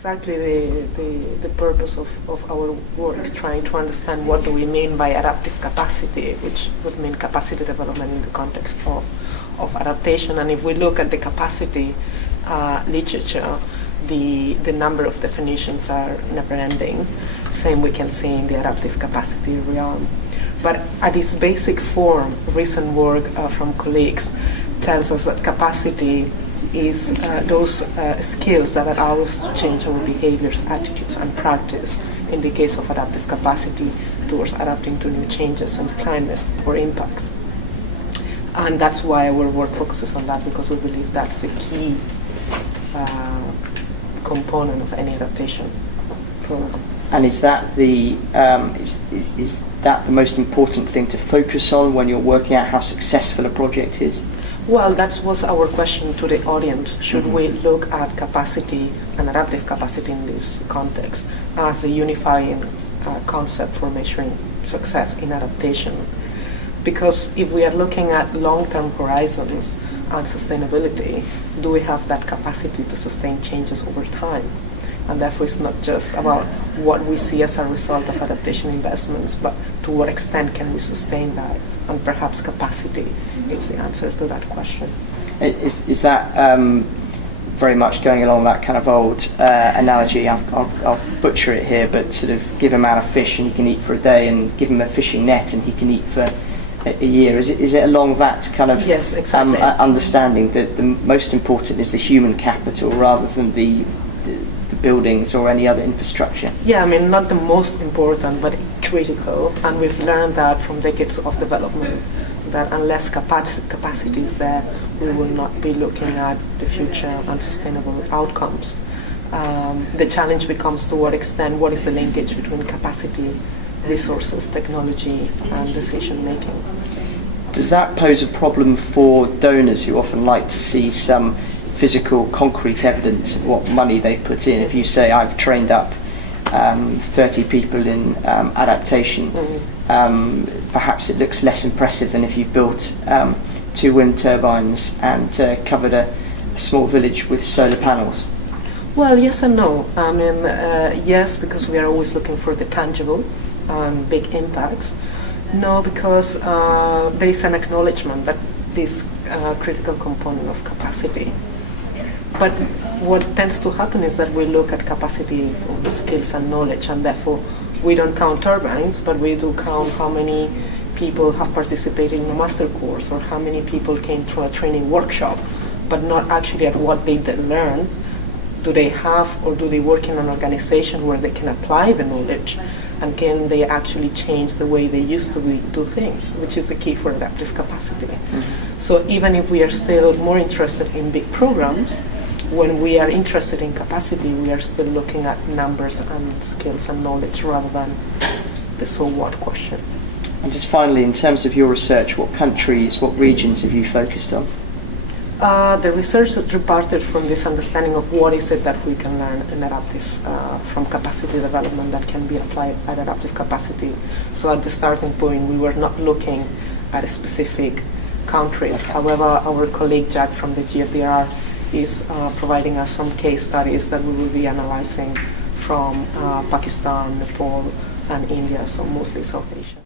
exactly the purpose of our work, trying to understand what do we mean by adaptive capacity, which would mean capacity development in the context of adaptation. And if we look at the capacity literature, the number of definitions are never ending. Same we can see in the adaptive capacity realm. But at its basic form, recent work from colleagues tells us that capacity is those skills that allow us to change our behaviors, attitudes, and practice in the case of adaptive capacity towards adapting to new changes in climate or impacts. And that's why our work focuses on that, because we believe that's the key component of any adaptation program. And is that the is that the most important thing to focus on when you're working out how successful a project is? Well, that was our question to the audience. Should we look at capacity and adaptive capacity in this context as the unifying concept for measuring success in adaptation? Because if we are looking at long-term horizons and sustainability, do we have that capacity to sustain changes over time? And therefore it's not just about what we see as a result of adaptation investments, but to what extent can we sustain that? And perhaps capacity is the answer to that question. Is that very much going along that kind of old analogy? I'll butcher it here, but sort of give a man a fish and he can eat for a day, and give him a fishing net and he can eat for a year. Is it along that kind of yes, exactly. Understanding that the most important is the human capital rather than the buildings or any other infrastructure? Yeah, I mean, not the most important, but critical. And we've learned that from decades of development, that unless capacity is there, we will not be looking at the future and sustainable outcomes. The challenge becomes to what extent, what is the linkage between capacity, resources, technology, and decision making. Does that pose a problem for donors who often like to see some physical, concrete evidence of what money they put in? If you say, I've trained up 30 people in adaptation, perhaps it looks less impressive than if you built 2 wind turbines and covered a small village with solar panels. Well, yes and no. I mean, yes, because we are always looking for the tangible big impacts. No, because there is an acknowledgement that this critical component of capacity. But what tends to happen is that we look at capacity from skills and knowledge, and therefore we don't count turbines, but we do count how many people have participated in a master course, or how many people came through a training workshop, but not actually at what they did learn. Do they have, or do they work in an organization where they can apply the knowledge, and can they actually change the way they used to do things, which is the key for adaptive capacity. So even if we are still more interested in big programs, when we are interested in capacity, we are still looking at numbers and skills and knowledge rather than the so what question. And just finally, in terms of your research, what countries, what regions have you focused on? The research that departed from this understanding of what is it that we can learn in adaptive from capacity development that can be applied at adaptive capacity. So at the starting point, we were not looking at specific countries. However, our colleague Jack from the GFDR is providing us some case studies that we will be analyzing from Pakistan, Nepal, and India, so mostly South Asia.